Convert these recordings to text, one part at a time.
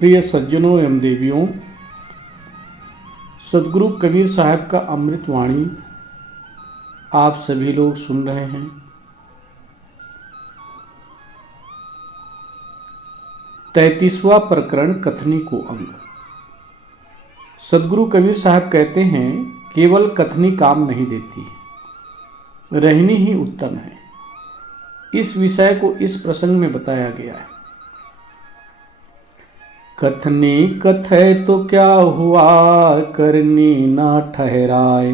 प्रिय सज्जनों एवं देवियों, सदगुरु कबीर साहब का अमृत वाणी आप सभी लोग सुन रहे हैं। तैंतीसवां प्रकरण कथनी को अंग। सदगुरु कबीर साहब कहते हैं, केवल कथनी काम नहीं देती, रहनी ही उत्तम है। इस विषय को इस प्रसंग में बताया गया है। कथनी कथै तो क्या हुआ, करनी ना ठहराए,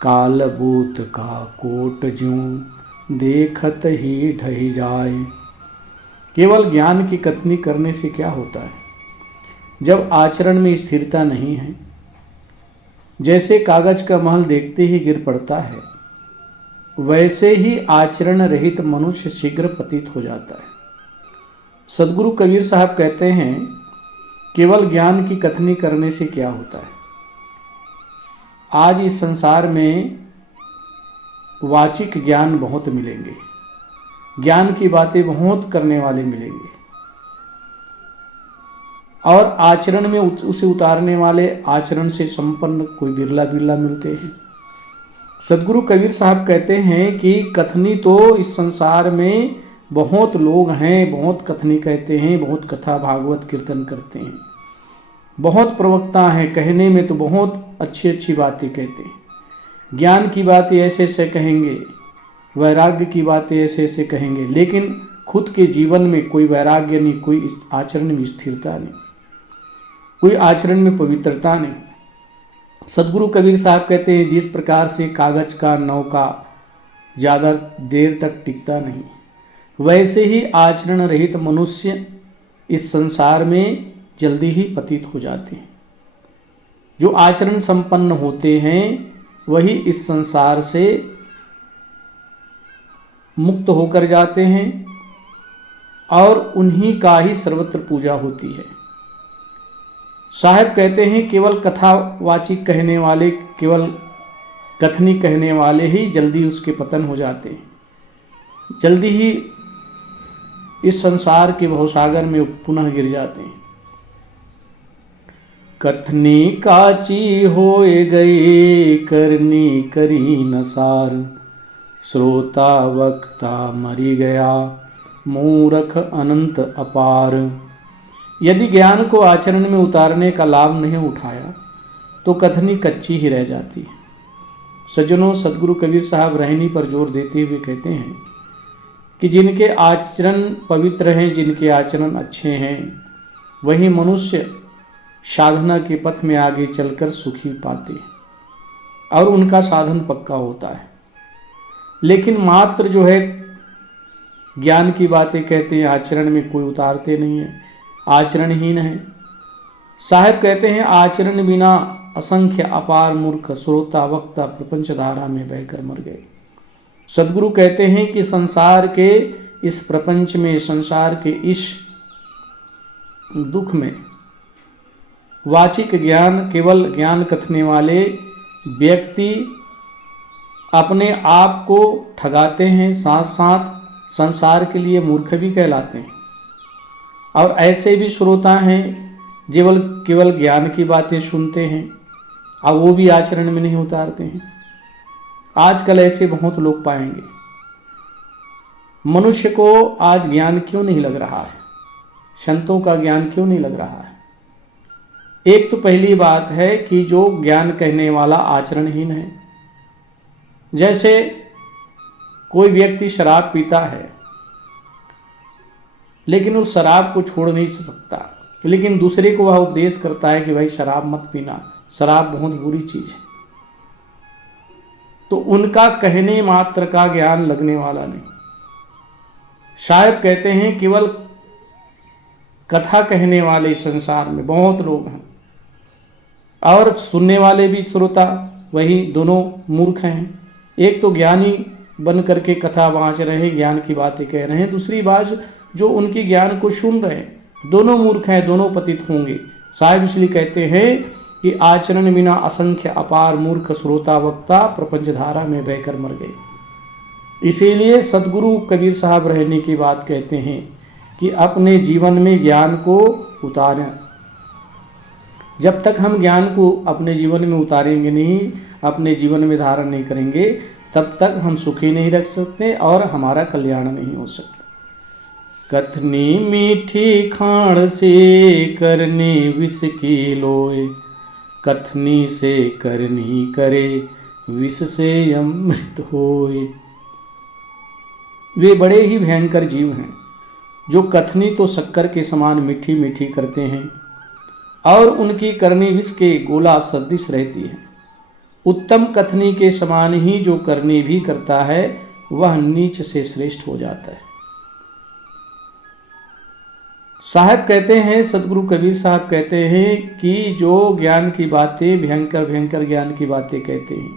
कालबूत का कोट ज्यों देखत ही ढही जाए। केवल ज्ञान की कथनी करने से क्या होता है, जब आचरण में स्थिरता नहीं है। जैसे कागज का महल देखते ही गिर पड़ता है, वैसे ही आचरण रहित मनुष्य शीघ्र पतित हो जाता है। सदगुरु कबीर साहब कहते हैं, केवल ज्ञान की कथनी करने से क्या होता है। आज इस संसार में वाचिक ज्ञान बहुत मिलेंगे, ज्ञान की बातें बहुत करने वाले मिलेंगे, और आचरण में उसे उतारने वाले आचरण से संपन्न कोई बिरला बिरला मिलते हैं। सदगुरु कबीर साहब कहते हैं कि कथनी तो इस संसार में बहुत लोग हैं, बहुत कथनी कहते हैं, बहुत कथा भागवत कीर्तन करते हैं, बहुत प्रवक्ता हैं, कहने में तो बहुत अच्छी अच्छी बातें कहते हैं, ज्ञान की बातें ऐसे ऐसे कहेंगे, वैराग्य की बातें ऐसे ऐसे कहेंगे, लेकिन खुद के जीवन में कोई वैराग्य नहीं, कोई आचरण में स्थिरता नहीं, कोई आचरण में पवित्रता नहीं। सदगुरु कबीर साहब कहते हैं, जिस प्रकार से कागज का नौका ज़्यादा देर तक टिकता नहीं, वैसे ही आचरण रहित मनुष्य इस संसार में जल्दी ही पतित हो जाते हैं। जो आचरण संपन्न होते हैं वही इस संसार से मुक्त होकर जाते हैं, और उन्हीं का ही सर्वत्र पूजा होती है। साहब कहते हैं, केवल कथावाचिक कहने वाले, केवल कथनी कहने वाले ही जल्दी उसके पतन हो जाते हैं, जल्दी ही इस संसार के भवसागर में पुनः गिर जाते हैं। कथनी काची होए गई, करनी करी नसार, श्रोता वक्ता मरी गया, मूर्ख अनंत अपार। यदि ज्ञान को आचरण में उतारने का लाभ नहीं उठाया तो कथनी कच्ची ही रह जाती है। सज्जनों, सदगुरु कबीर साहब रहनी पर जोर देते हुए कहते हैं कि जिनके आचरण पवित्र हैं, जिनके आचरण अच्छे हैं, वही मनुष्य साधना के पथ में आगे चलकर सुखी पाते हैं और उनका साधन पक्का होता है। लेकिन मात्र जो है ज्ञान की बातें कहते हैं, आचरण में कोई उतारते नहीं है, आचरणहीन है। साहब कहते हैं, आचरण बिना असंख्य अपार मूर्ख श्रोता वक्ता प्रपंच धारा में बहकर मर गए। सदगुरु कहते हैं कि संसार के इस प्रपंच में, संसार के इस दुख में वाचिक ज्ञान, केवल ज्ञान कथने वाले व्यक्ति अपने आप को ठगाते हैं, साथ साथ संसार के लिए मूर्ख भी कहलाते हैं। और ऐसे भी श्रोता हैं केवल ज्ञान की बातें सुनते हैं और वो भी आचरण में नहीं उतारते हैं। आजकल ऐसे बहुत लोग पाएंगे। मनुष्य को आज ज्ञान क्यों नहीं लग रहा है, संतों का ज्ञान क्यों नहीं लग रहा है? एक तो पहली बात है कि जो ज्ञान कहने वाला आचरणहीन है। जैसे कोई व्यक्ति शराब पीता है, लेकिन उस शराब को छोड़ नहीं सकता, लेकिन दूसरे को वह उपदेश करता है कि भाई शराब मत पीना, शराब बहुत बुरी चीज है। तो उनका कहने मात्र का ज्ञान लगने वाला नहीं। शायद कहते हैं, केवल कथा कहने वाले संसार में बहुत लोग हैं, और सुनने वाले भी श्रोता वही दोनों मूर्ख हैं। एक तो ज्ञानी बन करके कथा बाँच रहे हैं, ज्ञान की बातें कह रहे हैं, दूसरी बात जो उनके ज्ञान को सुन रहे हैं, दोनों मूर्ख हैं, दोनों पतित होंगे। साहिब इसलिए कहते हैं कि आचरण बिना असंख्य अपार मूर्ख श्रोता वक्ता प्रपंच धारा में बहकर मर गए। इसीलिए सदगुरु कबीर साहब रहने की बात कहते हैं कि अपने जीवन में ज्ञान को उतारें। जब तक हम ज्ञान को अपने जीवन में उतारेंगे नहीं, अपने जीवन में धारण नहीं करेंगे, तब तक हम सुखी नहीं रख सकते और हमारा कल्याण नहीं हो सकता। कथनी मीठी खाण से करनी विष की लोए, कथनी से करनी करे विष से अमृत होए। वे बड़े ही भयंकर जीव हैं जो कथनी तो शक्कर के समान मीठी मीठी करते हैं और उनकी करनी विष के गोला सदृश रहती है। उत्तम कथनी के समान ही जो करनी भी करता है वह नीच से श्रेष्ठ हो जाता है। साहब कहते हैं, सदगुरु कबीर साहब कहते हैं कि जो ज्ञान की बातें, भयंकर भयंकर ज्ञान की बातें कहते हैं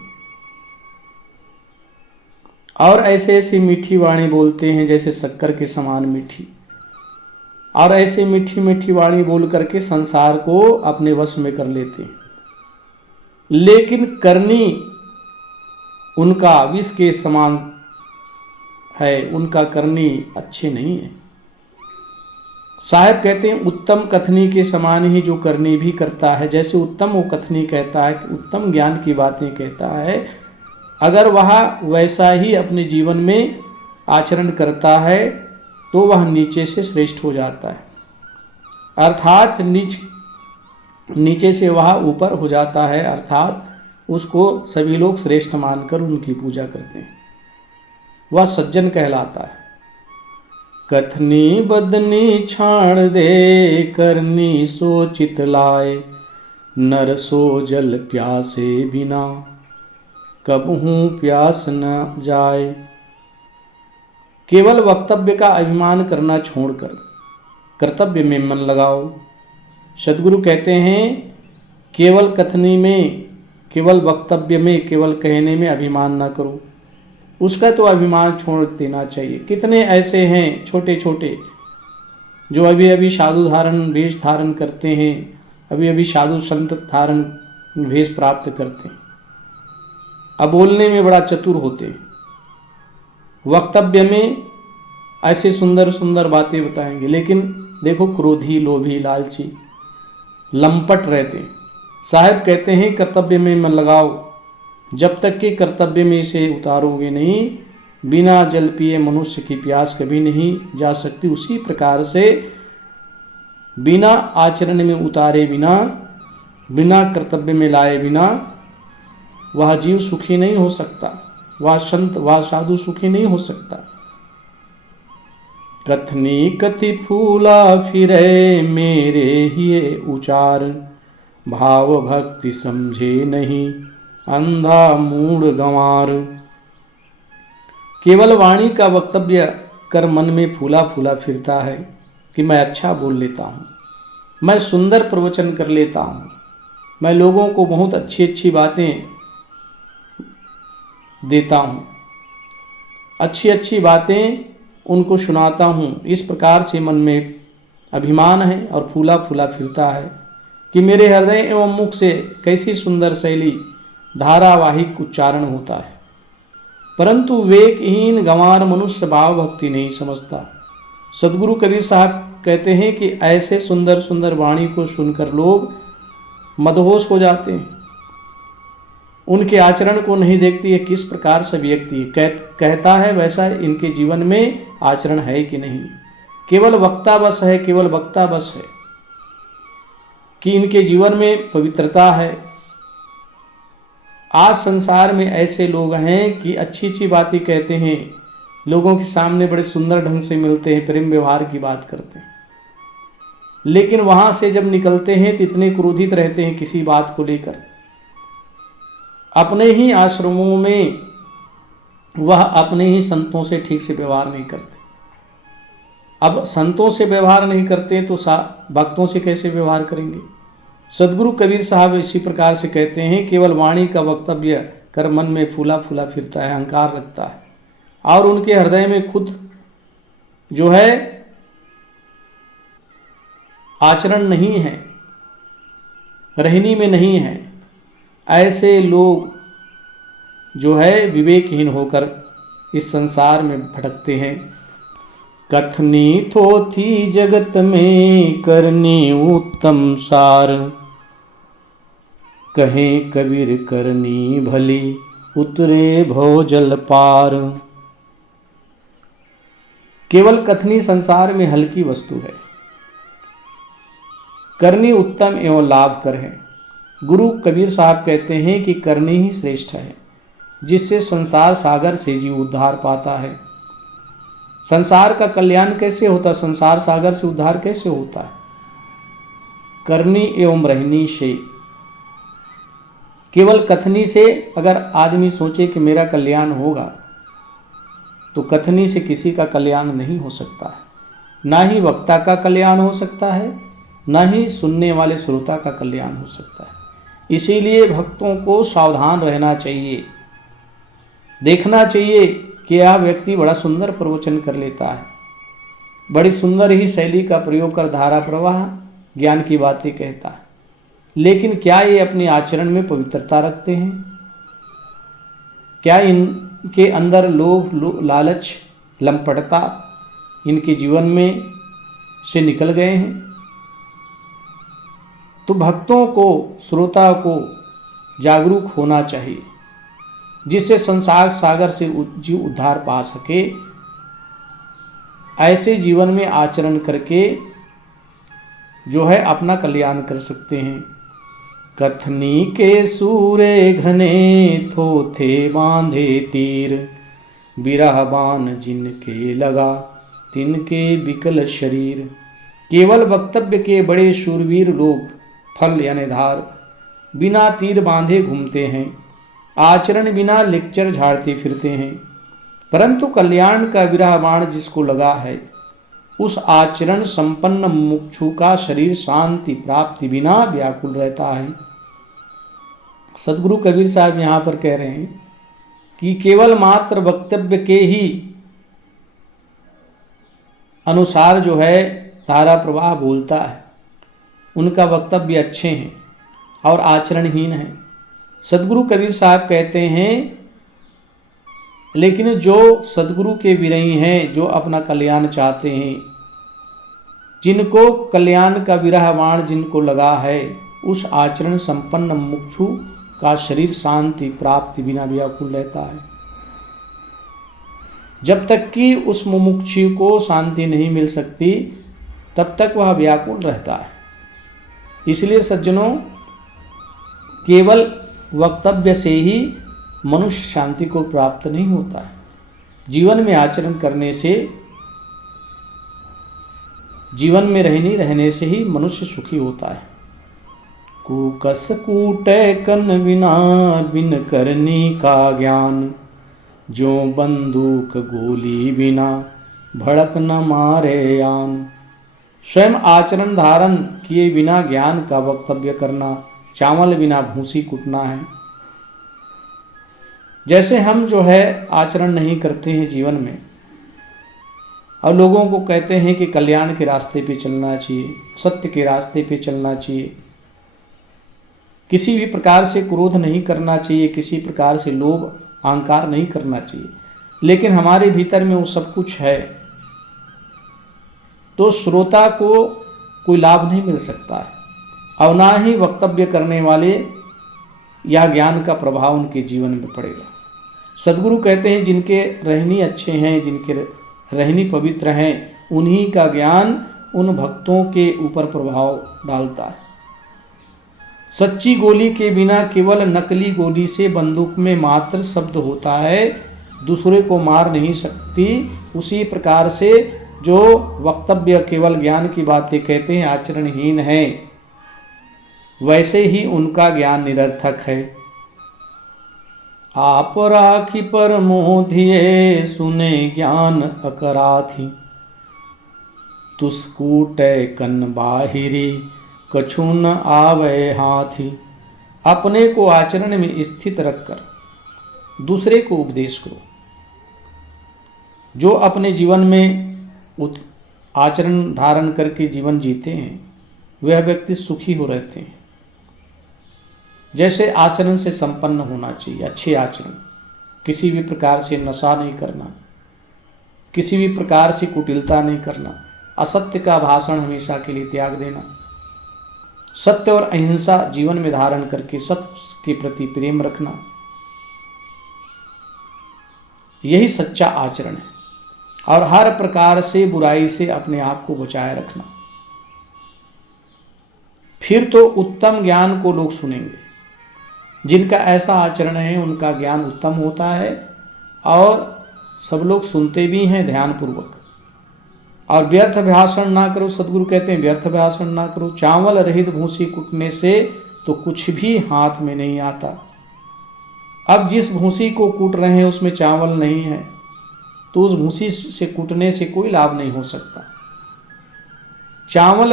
और ऐसे ऐसी मीठी वाणी बोलते हैं जैसे शक्कर के समान मीठी, और ऐसे मीठी मीठी वाणी बोल करके संसार को अपने वश में कर लेते हैं, लेकिन करनी उनका विष के समान है, उनका करनी अच्छे नहीं है। साहब कहते हैं उत्तम कथनी के समान ही जो करनी भी करता है, जैसे उत्तम वो कथनी कहता है, उत्तम ज्ञान की बातें कहता है, अगर वह वैसा ही अपने जीवन में आचरण करता है तो वह नीचे से श्रेष्ठ हो जाता है, अर्थात नीचे से वह ऊपर हो जाता है, अर्थात उसको सभी लोग श्रेष्ठ मानकर उनकी पूजा करते हैं, वह सज्जन कहलाता है। कथनी बदनी छाण दे करनी सोचित लाए, नर सो जल प्यासे बिना कबहू प्यास न जाए। केवल वक्तव्य का अभिमान करना छोड़कर कर्तव्य में मन लगाओ। सद्गुरु कहते हैं केवल कथनी में, केवल वक्तव्य में, केवल कहने में अभिमान ना करो, उसका तो अभिमान छोड़ देना चाहिए। कितने ऐसे हैं छोटे छोटे जो अभी अभी साधु धारण वेश धारण करते हैं, अभी अभी साधु संत धारण वेश प्राप्त करते हैं, अब बोलने में बड़ा चतुर होते हैं, वक्तव्य में ऐसे सुंदर सुंदर बातें बताएंगे, लेकिन देखो क्रोधी, लोभी, लालची, लंपट रहते हैं। साहब कहते हैं कर्तव्य में मन लगाओ, जब तक कि कर्तव्य में इसे उतारोगे नहीं, बिना जल पिए मनुष्य की प्यास कभी नहीं जा सकती। उसी प्रकार से बिना आचरण में उतारे बिना, बिना कर्तव्य में लाए बिना वह जीव सुखी नहीं हो सकता, वह संत, वह साधु सुखी नहीं हो सकता। कथनी कति फूला फिरे मेरे ही उचार, भाव भक्ति समझे नहीं अंधा मूढ़ गंवार। केवल वाणी का वक्तव्य कर मन में फूला फूला फिरता है कि मैं अच्छा बोल लेता हूँ, मैं सुंदर प्रवचन कर लेता हूँ, मैं लोगों को बहुत अच्छी अच्छी बातें देता हूँ, अच्छी अच्छी बातें उनको सुनाता हूँ। इस प्रकार से मन में अभिमान है और फूला फूला फिरता है कि मेरे हृदय एवं मुख से कैसी सुंदर शैली धारावाहिक उच्चारण होता है, परंतु विवेकहीन गंवार मनुष्य भाव भक्ति नहीं समझता। सदगुरु कबीर साहब कहते हैं कि ऐसे सुंदर सुंदर वाणी को सुनकर लोग मदहोश हो जाते हैं, उनके आचरण को नहीं देखती है किस प्रकार से व्यक्ति कहता है वैसा इनके जीवन में आचरण है कि नहीं। केवल वक्ता बस है, केवल वक्ता बस है कि इनके जीवन में पवित्रता है। आज संसार में ऐसे लोग हैं कि अच्छी अच्छी बातें कहते हैं, लोगों के सामने बड़े सुंदर ढंग से मिलते हैं, प्रेम व्यवहार की बात करते हैं, लेकिन वहां से जब निकलते हैं तो इतने क्रोधित रहते हैं किसी बात को लेकर। अपने ही आश्रमों में वह अपने ही संतों से ठीक से व्यवहार नहीं करते। अब संतों से व्यवहार नहीं करते तो भक्तों से कैसे व्यवहार करेंगे। सदगुरु कबीर साहब इसी प्रकार से कहते हैं केवल वाणी का वक्तव्य कर मन में फूला फूला फिरता है, अहंकार रखता है, और उनके हृदय में खुद जो है आचरण नहीं है, रहनी में नहीं है। ऐसे लोग जो है विवेकहीन होकर इस संसार में भटकते हैं। कथनी थोथी जगत में करनी उत्तम सार, कहे कबीर करनी भली उतरे भव जल पार। केवल कथनी संसार में हल्की वस्तु है, करनी उत्तम एवं लाभकर है। गुरु कबीर साहब कहते हैं कि करनी ही श्रेष्ठ है, जिससे संसार सागर से जीव उद्धार पाता है। संसार का कल्याण कैसे होता है, संसार सागर से उद्धार कैसे होता है? करनी एवं रहनी से। केवल कथनी से अगर आदमी सोचे कि मेरा कल्याण होगा, तो कथनी से किसी का कल्याण नहीं हो सकता है। ना ही वक्ता का कल्याण हो सकता है, ना ही सुनने वाले श्रोता का कल्याण हो सकता है। इसीलिए भक्तों को सावधान रहना चाहिए। देखना चाहिए कि यह व्यक्ति बड़ा सुंदर प्रवचन कर लेता है, बड़ी सुंदर ही शैली का प्रयोग कर धारा प्रवाह ज्ञान की बातें कहता है, लेकिन क्या ये अपने आचरण में पवित्रता रखते हैं? क्या इनके अंदर लोभ लालच लंपटता इनके जीवन में से निकल गए हैं? तो भक्तों को, श्रोता को जागरूक होना चाहिए, जिससे संसार सागर से जीव उद्धार पा सके। ऐसे जीवन में आचरण करके जो है अपना कल्याण कर सकते हैं। कथनी के सूरे घने थोथे बांधे तीर, बिरह बान जिनके लगा तिनके विकल शरीर। केवल वक्तव्य के बड़े शूरवीर लोग फल यानी धार बिना तीर बांधे घूमते हैं, आचरण बिना लेक्चर झाड़ते फिरते हैं, परंतु कल्याण का विरह बाण जिसको लगा है, उस आचरण संपन्न मुमुक्षु का शरीर शांति प्राप्ति बिना व्याकुल रहता है। सदगुरु कबीर साहब यहाँ पर कह रहे हैं कि केवल मात्र वक्तव्य के ही अनुसार जो है धारा प्रवाह बोलता है, उनका वक्तव्य अच्छे हैं और आचरणहीन है। सदगुरु कबीर साहब कहते हैं, लेकिन जो सदगुरु के विरही हैं, जो अपना कल्याण चाहते हैं, जिनको कल्याण का विरह बाण जिनको लगा है, उस आचरण संपन्न मुमुक्षु का शरीर शांति प्राप्ति बिना व्याकुल रहता है। जब तक कि उस मुमुक्षु को शांति नहीं मिल सकती, तब तक वह व्याकुल रहता है। इसलिए सज्जनों, केवल वक्तव्य से ही मनुष्य शांति को प्राप्त नहीं होता है। जीवन में आचरण करने से, जीवन में रहने से ही मनुष्य सुखी होता है। कुकस कूटे कन बिना बिन करनी का ज्ञान, जो बंदूक गोली बिना भड़क न मारे यान। स्वयं आचरण धारण किए बिना ज्ञान का वक्तव्य करना, चावल बिना भूसी कुटना है। जैसे हम जो है आचरण नहीं करते हैं जीवन में, और लोगों को कहते हैं कि कल्याण के रास्ते पे चलना चाहिए, सत्य के रास्ते पे चलना चाहिए, किसी भी प्रकार से क्रोध नहीं करना चाहिए, किसी प्रकार से लोभ अहंकार नहीं करना चाहिए, लेकिन हमारे भीतर में वो सब कुछ है, तो श्रोता को कोई लाभ नहीं मिल सकता है, और ना ही वक्तव्य करने वाले या ज्ञान का प्रभाव उनके जीवन में पड़ेगा। सदगुरु कहते हैं, जिनके रहनी अच्छे हैं, जिनके रहनी पवित्र हैं, उन्हीं का ज्ञान उन भक्तों के ऊपर प्रभाव डालता है। सच्ची गोली के बिना केवल नकली गोली से बंदूक में मात्र शब्द होता है, दूसरे को मार नहीं सकती। उसी प्रकार से जो वक्तव्य केवल ज्ञान की बातें कहते हैं, आचरणहीन है, वैसे ही उनका ज्ञान निरर्थक है। आप राखी पर मोधिए सुने ज्ञान अकराथी, तुस्कूटे कन बाहिरी कछु न आवे हाथी। अपने को आचरण में स्थित रखकर दूसरे को उपदेश करो। जो अपने जीवन में आचरण धारण करके जीवन जीते हैं, वह व्यक्ति सुखी हो रहते हैं। जैसे आचरण से संपन्न होना चाहिए, अच्छे आचरण, किसी भी प्रकार से नशा नहीं करना, किसी भी प्रकार से कुटिलता नहीं करना, असत्य का भाषण हमेशा के लिए त्याग देना, सत्य और अहिंसा जीवन में धारण करके सबके प्रति प्रेम रखना, यही सच्चा आचरण है। और हर प्रकार से बुराई से अपने आप को बचाए रखना, फिर तो उत्तम ज्ञान को लोग सुनेंगे। जिनका ऐसा आचरण है उनका ज्ञान उत्तम होता है और सब लोग सुनते भी हैं ध्यानपूर्वक। और व्यर्थ भाषण ना करो, सदगुरु कहते हैं व्यर्थ भाषण ना करो। चावल रहित भूसी कुटने से तो कुछ भी हाथ में नहीं आता। अब जिस भूसी को कूट रहे हैं उसमें चावल नहीं है तो उस भूसी से कूटने से कोई लाभ नहीं हो सकता। चावल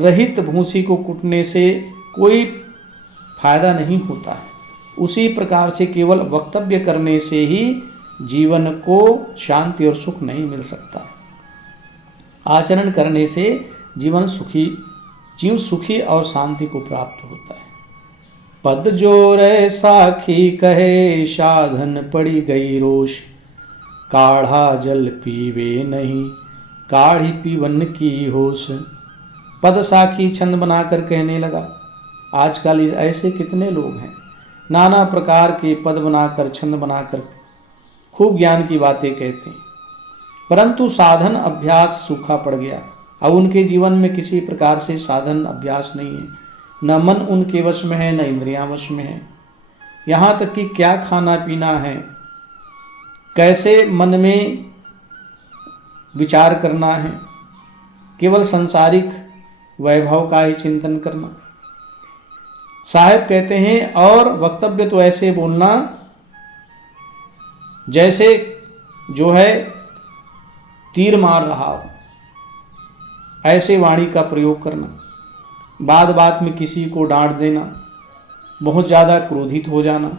रहित भूसी को कूटने से कोई फायदा नहीं होता है। उसी प्रकार से केवल वक्तव्य करने से ही जीवन को शांति और सुख नहीं मिल सकता। आचरण करने से जीव सुखी और शांति को प्राप्त होता है। पद जोरे साखी कहे साधन पड़ी गई रोष, काढ़ा जल पीवे नहीं काढ़ी पीवन की होश। पद साखी छंद बनाकर कहने लगा। आजकल ऐसे कितने लोग हैं, नाना प्रकार के पद बनाकर छंद बनाकर खूब ज्ञान की बातें कहते हैं, परंतु साधन अभ्यास सूखा पड़ गया। अब उनके जीवन में किसी प्रकार से साधन अभ्यास नहीं है, न मन उनके वश में है न इंद्रियां वश में है। यहाँ तक कि क्या खाना पीना है, कैसे मन में विचार करना है, केवल सांसारिक वैभव का ही चिंतन करना। साहब कहते हैं और वक्तव्य तो ऐसे बोलना जैसे जो है तीर मार रहा हो, ऐसे वाणी का प्रयोग करना। बात बात में किसी को डांट देना, बहुत ज़्यादा क्रोधित हो जाना,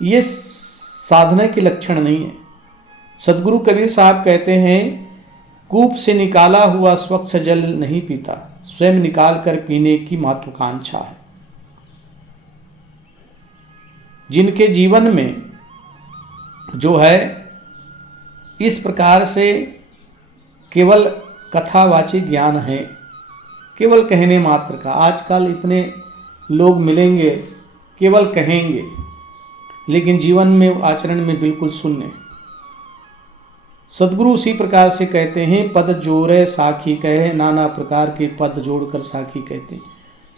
ये साधना के लक्षण नहीं है। सदगुरु कबीर साहब कहते हैं कूप से निकाला हुआ स्वच्छ जल नहीं पीता, स्वयं निकाल कर पीने की महत्वाकांक्षा है। जिनके जीवन में जो है इस प्रकार से केवल कथावाची ज्ञान है, केवल कहने मात्र का। आजकल इतने लोग मिलेंगे केवल कहेंगे लेकिन जीवन में आचरण में बिल्कुल शून्य। सदगुरु उसी प्रकार से कहते हैं पद जोड़े साखी कहे, नाना प्रकार के पद जोड़कर साखी कहते हैं।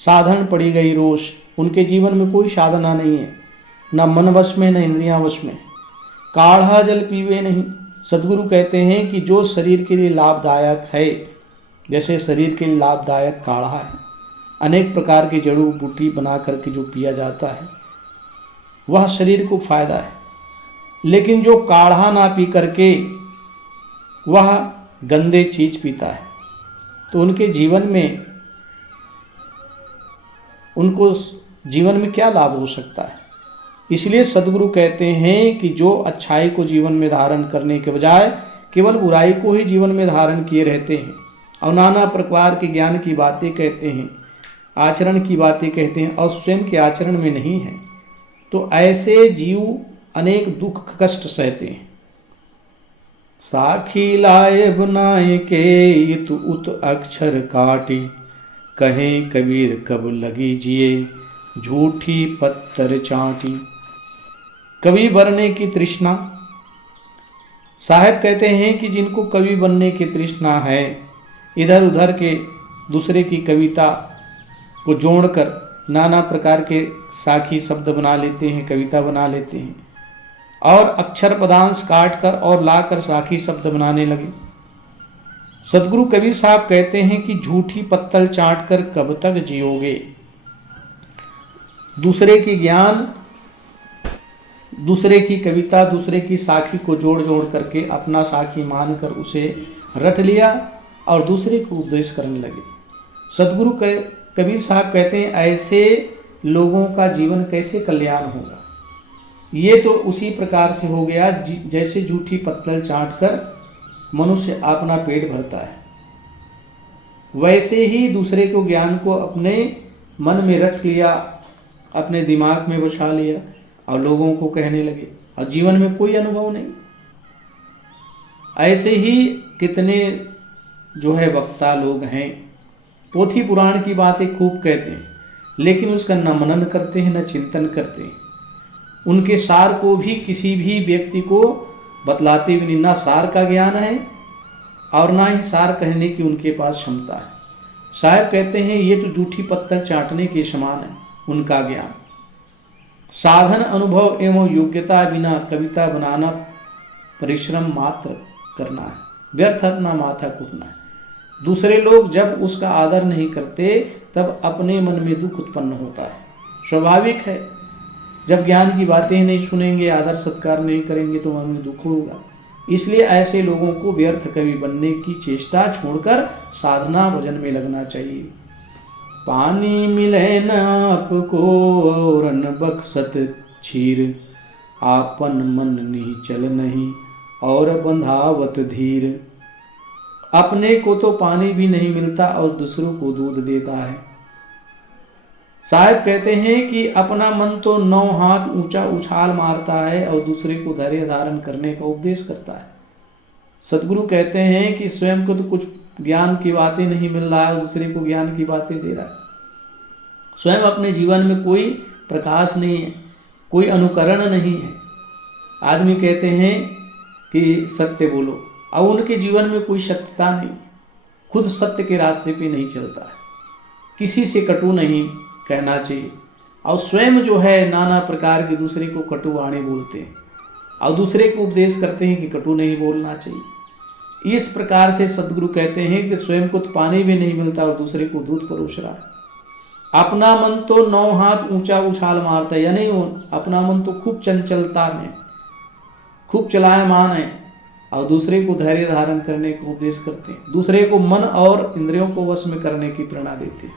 साधन पड़ी गई रोष, उनके जीवन में कोई साधना नहीं है, न मन वश में न इंद्रियां वश में। काढ़ा जल पीवे नहीं, सदगुरु कहते हैं कि जो शरीर के लिए लाभदायक है, जैसे शरीर के लिए लाभदायक काढ़ा है, अनेक प्रकार की जड़ी बूटी बना करके जो पिया जाता है वह शरीर को फायदा है। लेकिन जो काढ़ा ना पी करके वह गंदे चीज पीता है तो उनके जीवन में उनको जीवन में क्या लाभ हो सकता है। इसलिए सदगुरु कहते हैं कि जो अच्छाई को जीवन में धारण करने के बजाय केवल बुराई को ही जीवन में धारण किए रहते हैं और नाना प्रकार के ज्ञान की बातें कहते हैं, आचरण की बातें कहते हैं और स्वयं के आचरण में नहीं है, तो ऐसे जीव अनेक दुख कष्ट सहते हैं। साखी लाए बनाए के ये उत अक्षर काटी, कहें कबीर कब लगी जिए झूठी पत्थर चाटी। कवि बनने की तृष्णा, साहब कहते हैं कि जिनको कवि बनने की तृष्णा है, इधर उधर के दूसरे की कविता को जोड़कर नाना प्रकार के साखी शब्द बना लेते हैं, कविता बना लेते हैं और अक्षर पदांश काट कर और लाकर साखी शब्द बनाने लगे। सदगुरु कबीर साहब कहते हैं कि झूठी पत्तल चाट कर कब तक जियोगे। दूसरे की ज्ञान, दूसरे की कविता, दूसरे की साखी को जोड़ जोड़ करके अपना साखी मानकर उसे रट लिया और दूसरे को उपदेश करने लगे। सदगुरु कबीर साहब कहते हैं ऐसे लोगों का जीवन कैसे कल्याण होगा। ये तो उसी प्रकार से हो गया जैसे झूठी पत्तल चाट कर मनुष्य अपना पेट भरता है, वैसे ही दूसरे को ज्ञान को अपने मन में रख लिया, अपने दिमाग में बसा लिया और लोगों को कहने लगे और जीवन में कोई अनुभव नहीं। ऐसे ही कितने जो है वक्ता लोग हैं, पोथी पुराण की बातें खूब कहते हैं, लेकिन उसका न मनन करते हैं न चिंतन करते हैं। उनके सार को भी किसी भी व्यक्ति को बतलाते भी नहीं, ना सार का ज्ञान है और ना ही सार कहने की उनके पास क्षमता है। साहब कहते हैं ये तो जूठी पत्थर चाटने के समान है उनका ज्ञान। साधन अनुभव एवं योग्यता बिना कविता बनाना परिश्रम मात्र करना है, व्यर्थ अपना माथा कूटना है। दूसरे लोग जब उसका आदर नहीं करते तब अपने मन में दुख उत्पन्न होता है, स्वाभाविक है। जब ज्ञान की बातें नहीं सुनेंगे, आदर सत्कार नहीं करेंगे तो मन में दुख होगा। इसलिए ऐसे लोगों को व्यर्थ कवि बनने की चेष्टा छोड़कर साधना भजन में लगना चाहिए। पानी मिले न आपको और न बख्शत क्षीर, आपन मन निश्चल नहीं और बंधावत धीर। अपने को तो पानी भी नहीं मिलता और दूसरों को दूध देता है। साहब कहते हैं कि अपना मन तो 9 हाथ ऊंचा उछाल मारता है और दूसरे को धैर्य धारण करने का उपदेश करता है। सतगुरु कहते हैं कि स्वयं को तो कुछ ज्ञान की बातें नहीं मिल रहा है, दूसरे को ज्ञान की बातें दे रहा है। स्वयं अपने जीवन में कोई प्रकाश नहीं है, कोई अनुकरण नहीं है। आदमी कहते हैं कि सत्य बोलो, और उनके जीवन में कोई सत्यता नहीं, खुद सत्य के रास्ते पे नहीं चलता है। किसी से कटु नहीं कहना चाहिए, और स्वयं जो है नाना प्रकार के दूसरे को कटु वाणी बोलते हैं और दूसरे को उपदेश करते हैं कि कटु नहीं बोलना चाहिए। इस प्रकार से सदगुरु कहते हैं कि स्वयं को तो पानी भी नहीं मिलता और दूसरे को दूध परोस रहा है। अपना मन तो 9 हाथ ऊंचा उछाल मारता है, यानी अपना मन तो खूब चंचलता में, खूब चलायमान है, और दूसरे को धैर्य धारण करने का उपदेश करते हैं। दूसरे को मन और इंद्रियों को वश में करने की प्रेरणा देते हैं,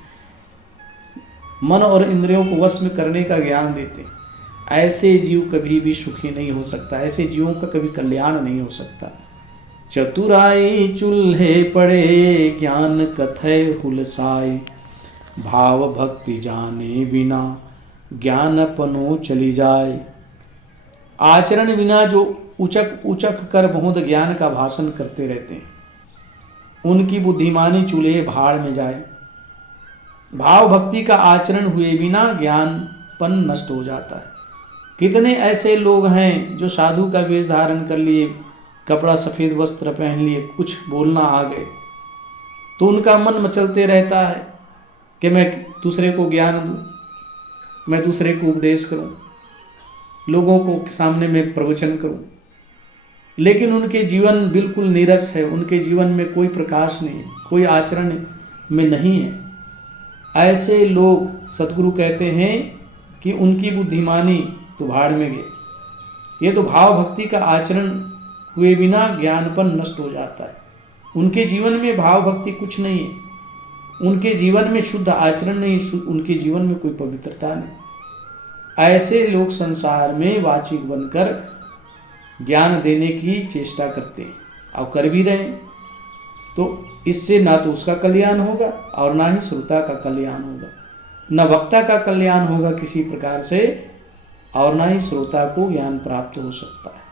मन और इंद्रियों को वश में करने का ज्ञान देते हैं। ऐसे जीव कभी भी सुखी नहीं हो सकता, ऐसे जीवों का कभी कल्याण नहीं हो सकता। चतुराई चूल्हे पड़े ज्ञान कथय हुलसाए, भाव भक्ति जाने बिना ज्ञान पनो चली जाए। आचरण बिना जो उचक उचक कर बहुत ज्ञान का भाषण करते रहते हैं, उनकी बुद्धिमानी चूल्हे भाड़ में जाए। भाव भक्ति का आचरण हुए बिना ज्ञानपन नष्ट हो जाता है। कितने ऐसे लोग हैं जो साधु का वेश धारण कर लिए, कपड़ा सफ़ेद वस्त्र पहन लिए, कुछ बोलना आ गए तो उनका मन मचलते रहता है कि मैं दूसरे को ज्ञान दूं, मैं दूसरे को उपदेश करूं, लोगों को सामने में प्रवचन करूं, लेकिन उनके जीवन बिल्कुल नीरस है, उनके जीवन में कोई प्रकाश नहीं है, कोई आचरण में नहीं है। ऐसे लोग सतगुरु कहते हैं कि उनकी बुद्धिमानी तो भाड़ में गए। ये तो भाव भक्ति का आचरण हुए बिना ज्ञानपन नष्ट हो जाता है। उनके जीवन में भाव भक्ति कुछ नहीं है, उनके जीवन में शुद्ध आचरण नहीं, उनके जीवन में कोई पवित्रता नहीं। ऐसे लोग संसार में वाचिक बनकर ज्ञान देने की चेष्टा करते हैं और कर भी रहे हैं, तो इससे ना तो उसका कल्याण होगा और ना ही श्रोता का कल्याण होगा, न वक्ता का कल्याण होगा किसी प्रकार से, और ना ही श्रोता को ज्ञान प्राप्त हो सकता है।